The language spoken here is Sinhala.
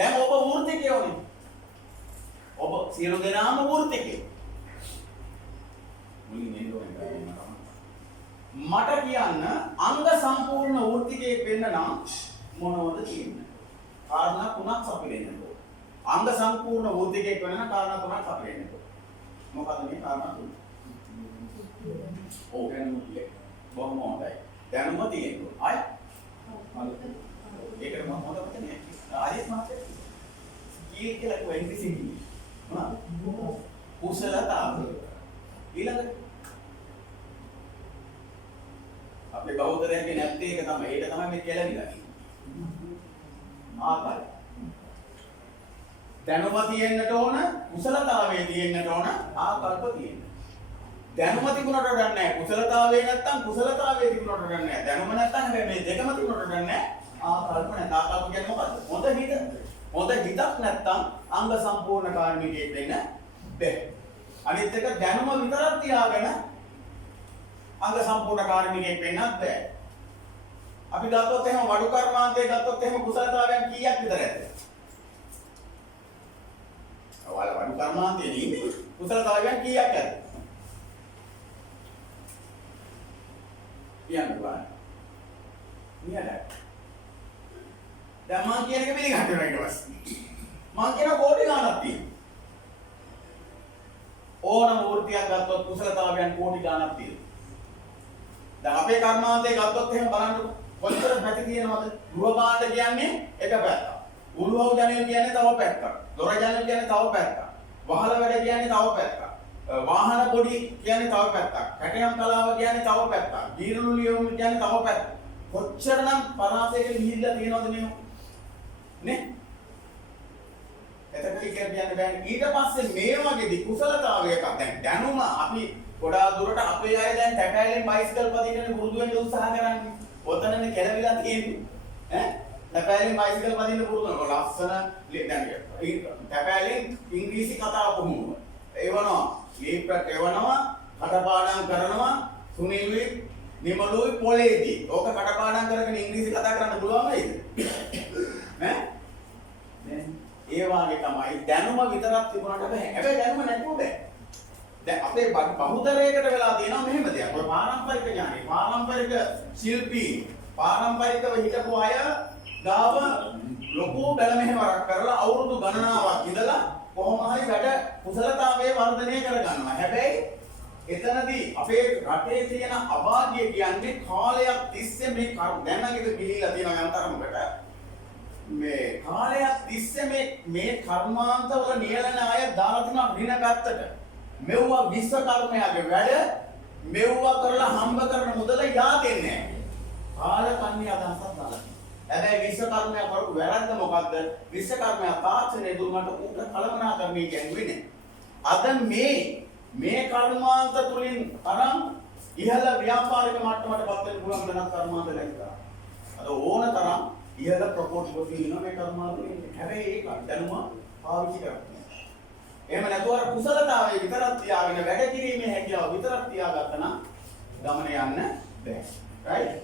දැන් ඔබ වෘත්තිකයෝනේ. ඔබ සියලු දෙනාම වෘත්තිකයෝ. මුලින් එන්න ඕනේ. මට කියන්න අංග සම්පූර්ණ වෘත්තිකයෙක් වෙන්න නම් මොනවද තියෙන්නේ? කාරණා තුනක් අපි දෙන්න ඕනේ. අංග සම්පූර්ණ වෘත්තිකයෙක් වෙන්න නම් කාරණා තුනක් අපි දෙන්න ඕනේ. මොකද මේ කාරණා තුන? ඔව් දැනුම බොහොම හොඳයි. දැනුම තියෙනවා. අය ඒකට මම මොකද කියන්නේ? ආයෙත් මාත් ස්කිල් කියලා කිව්වා ඉංග්‍රීසියෙන්. මොනවද? කුසලතාවය. ඊළඟට අපේ බෞද්ධයන්ගේ නැත්තේ ඒක තමයි. ඒක තමයි මේ කෙලවිලා තියෙන්නේ. ආකාරය. දැනුම තියෙන්නට ඕන, කුසලතාවය තියෙන්නට ඕන, ආකල්ප තියෙන්න. දැනුම තිබුණට වැඩක් නැහැ. කුසලතාවය නැත්තම් කුසලතාවය තිබුණට වැඩක් නැහැ. දැනුම නැත්තම් හැබැයි මේ දෙකම තිබුණට වැඩක් නැහැ. ආකල්ප නැහැ. ආකල්ප කියන්නේ මොකද්ද? හොඳ හිත. හොඳ හිතක් නැත්තම් අංග සම්පූර්ණ කාර්මිකයෙක් වෙන්න බැහැ. අනිත් එක දැනුම විතරක් තියාගෙන අංග සම්පූර්ණ කාර්මිකයෙක් වෙන්නත් බැහැ. අපි ගත්තොත් එහෙම වඩු කර්මාන්තය ගත්තොත් එහෙම කුසලතාවයන් කීයක් විතර ඇද්ද? ඔයාලා වඩු කර්මාන්තයේ ඉන්නේ කුසලතාවයන් කීයක් ඇද්ද? කියන්න බලන්න. නියලයි. දැන් මම කියන එක පිළිගන්න වෙනවා ඊට පස්සේ. මම කියන කෝටි ගණනක් තියෙනවා. ඕනම වෘත්තියක් ගත්තොත් කුසලතාවයන් කෝටි ගණනක් තියෙනවා. දැන් අපේ කර්මාන්තේ ගත්තොත් එහෙම බලන්න කොච්චර පැති තියෙනවද? ගෘහ භාණ්ඩ කියන්නේ එක පැත්තක්. උළුවව ජනෙල් කියන්නේ තව පැත්තක්. දොර ජනෙල් කියන්නේ තව පැත්තක්. වහල වැඩ කියන්නේ තව පැත්තක්. වාහන පොඩි කියන්නේ තව පැත්තක්. කැටයම් කලාව කියන්නේ තව පැත්තක්. දීර්ඝ ලියුම් කියන්නේ තව පැත්තක්. කොච්චරනම් පරාසයක ගිහිල්ලා තියෙනවද මේ? නේ? එතකොට කියන්නේ බෑ. ඊට පස්සේ මේ වගේදී කුසලතාවයක දැන් දැනුම අපි ගොඩාක් දුරට අපේ අය දැන් තැපෑලෙන් බයිසිකල් පදින්න පුරුදු වෙන්න උත්සාහ කරන්නේ. ඔතනනේ කෙලවිලා තියෙන්නේ. ඈ තැපෑලෙන් බයිසිකල් පදින්න පුරුදු වෙනවා. ලස්සන දැන් තැපෑලෙන් ඉංග්‍රීසි කතා පුහුණුව. එවනවා. ලීප්‍රට් එවනවා. කටපාඩම් කරනවා. සුනිල්වි නිමලුයි පොලේදී. ඕක කටපාඩම් කරගෙන ඉංග්‍රීසි කතා කරන්න පුළුවන් වෙයිද? ඈ ඒ වාගේ තමයි දැනුම විතරක් තිබුණාට බෑ. හැබැයි දැනුම නැතුව බෑ. දැන් අපේ බහුතරයකට වෙලා තියෙනවා මෙහෙම දෙයක්. ඔය පාරම්පරික ඥානෙ, පාරම්පරික ශිල්පී, පාරම්පරිකව හිටපු අය ගාව ලොකු බැල මෙහෙවරක් කරලා අවුරුදු ගණනාවක් ඉඳලා කොහොම හරි වැඩ කුසලතාවයේ වර්ධනය කරගන්නවා. හැබැයි එතනදී අපේ රටේ තියෙන අභාග්‍ය කියන්නේ කාලයක් තිස්සේ මේ දැන් නම් ඒක ගිහිලා තියෙනවා යන්තරමකට. මේ කාලයක් තිස්සේ මේ කර්මාන්තවල නියැලෙන අය දාලා තියෙනවා ඍණ පැත්තට. මෙව්වා විශ්වකර්මයාගේ වැඩ මෙව්වා කරලා හම්බ කරන මුදල යා දෙන්නේ නැහැ. කාලකන්ණි අදහසක් දාලා. හැබැයි විශ්වකර්මයා කරපු වැරද්ද මොකද්ද? විශ්වකර්මයා තාක්ෂණය දුන්නට ඌට කලමනාකරණය කියන්නේ. අද මේ කර්මාන්ත තුලින් තරම් ඉහළ ව්‍යාපාරික මට්ටමට පත් වෙන්න පුළුවන් වෙනත් කර්මාන්ත ලැබිලා. අද ඕන තරම් ඉහළ ප්‍රොපෝට් තියෙනවා මේ කර්මාන්ත වලින්. හැබැයි ඒක දැනුම පාවිච්චි කරන්නේ. එහෙම නැතුව අර කුසලතාවය විතරක් තියාගෙන වැඩ කිරීමේ හැකියාව විතරක් තියාගත්තා නම් ගමන යන්න බෑ. right?